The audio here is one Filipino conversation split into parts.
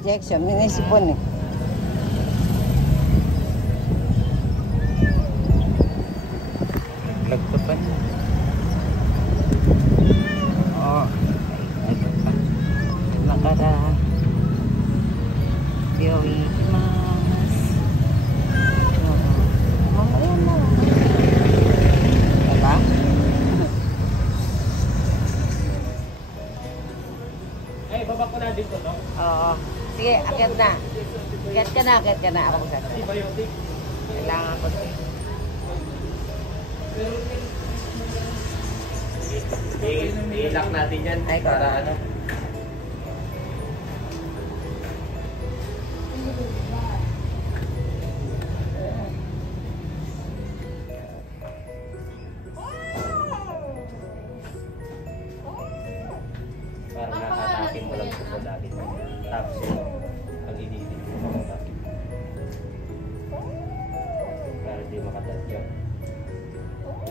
Injection, minisipon eh. Lagputan. Oo. Nakara. Yoikimasu. Mamaya na. Diba? Ay, baba ko na dito, no? Oo. Sige, akit na. Akit ka na, akit ka na. Ako sa Antibiotic. kailangan ko siya. I-lock natin yan Ay, para ano. Parang nakatakin mo lang sa dati. Tapos yun, ang initin mo mga para di makatagyo.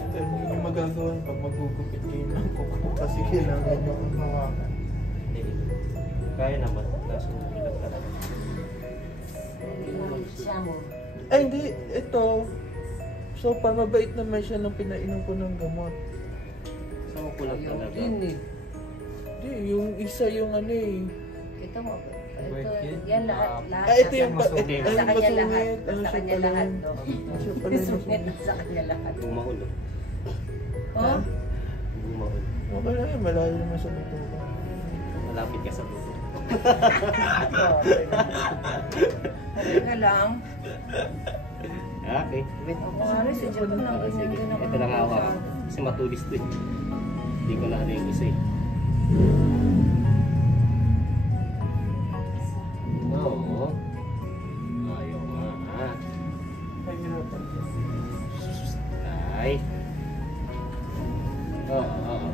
Pero hindi nyo magagawa pag magugupit kayo ng kuko kasi kailangan nyo ang hawakan. Kaya naman, kaso bilang talaga. Ay hindi, ito. So far mabait naman siya nung pinainom ko ng gamot. Sa makulang talaga. Hindi. Hindi, yung isa yung ano eh. Ito mo. Ito, yan lahat. Ah, ito yung masungit. Sa kanya lahat. Ano Sa siya kanya pala lahat. yun? No? Siya pala yung Sungit masungit. sa kanya lahat. Bumaulo. Oh? Bumaulo. Okay lang yun, malayo naman sa buto. Malapit ka sa buto. Halika lang. Okay. Wait, Mari, sa Japan lang. Ah, sige. Ito lang hawak. Kasi matulis to eh. Hindi ko na ano yung isa eh. Oo. Ayaw nga. Ay. Oo.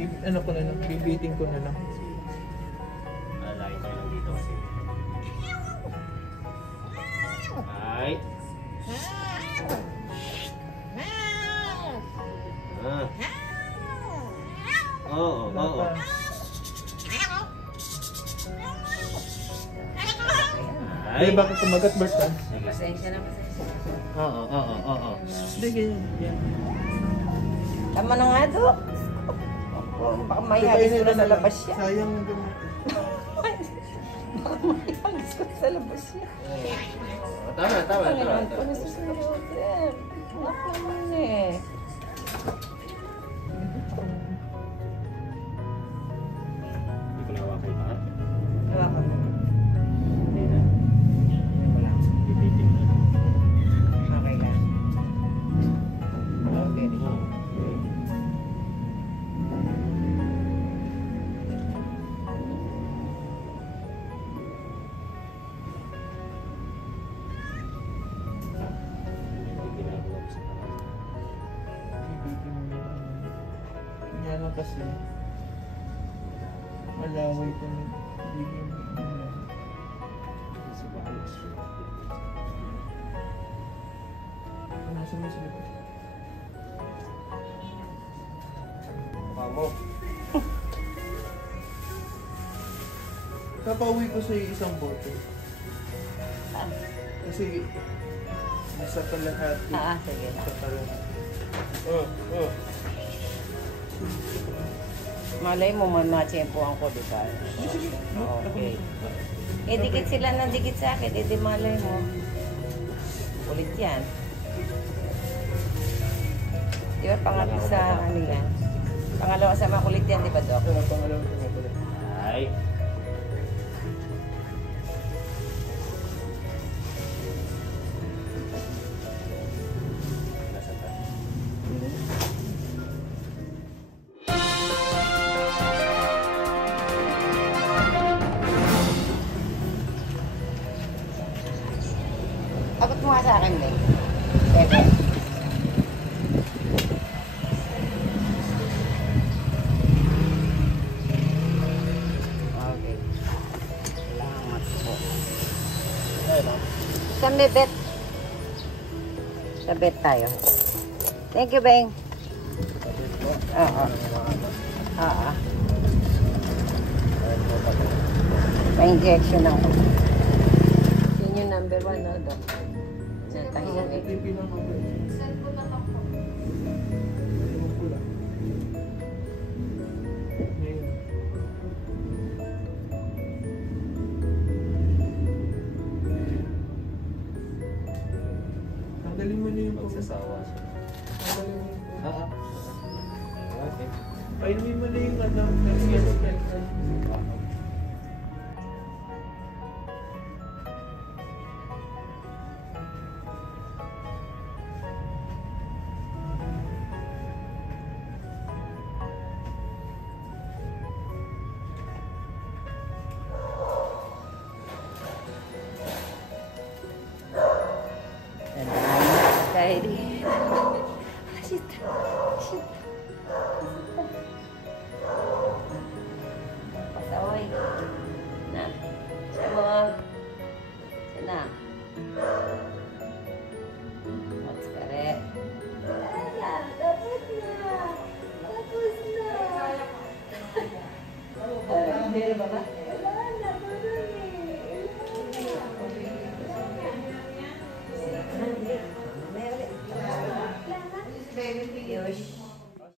Ano ko na lang, bibiting ko na lang. Alay tayo lang dito kasi. Ay. Ah. Oo. Ay, bakit kumagat Bertan? Pasensya na, pasensya na. Oo. Hindi, ganyan. Tama na nga, Dok. Baka mayagis ko na sa labas siya. Sayang yung gamot. Baka mayagis ko na sa labas siya. Tama. Panginoon ko na si Joseph. Naku naman eh. Hindi ko nawakan pa. Hawakan mo. Hindi na. Wala. Bibiting na. Okay lang. Okay. Bibiting mo na. Kanya lang kasi. Malaway ito. Bibigyan mo. Nasa mo sa likod. Mo. Kapauwi ko sa isang bote. Saan? Kasi isa pa lahat. Sige. Isa pa lahat. Malay mo, matsempuhan ko, di ba? Okay. Eh, dikit sila ng dikit sa akin. Eh, di malay mo. Ulit yan. Di ba, pangatlo sa ano yan? Pangalawa sa makulit yan, di ba, Dok? Ito na pangalawa sa mga kulit. Ay. Nasa ta. Abot mo nga sa akin, Beng. Bebe. Okay. Salamat po. Saan may bet? Sa bet tayo. Thank you, Beng. Oo. Oo. Pa-injection ako. Yun yung number 1, no, Dok? Sa tahimik. Ito yung pinaka-mabait. Send ko na lang po. Ewan ko lang. Ngayon. Tanggalin mo na yung Magsasawa siya. Tanggalin mo yung Ah, okay. Painumin mo na yung ano, yellow pepper. Kylie. Shit. Shit. Pasaway. Na. Sabon. Sana. What's correct? Wala. Tapos na. Tapos na. Meron ba ba?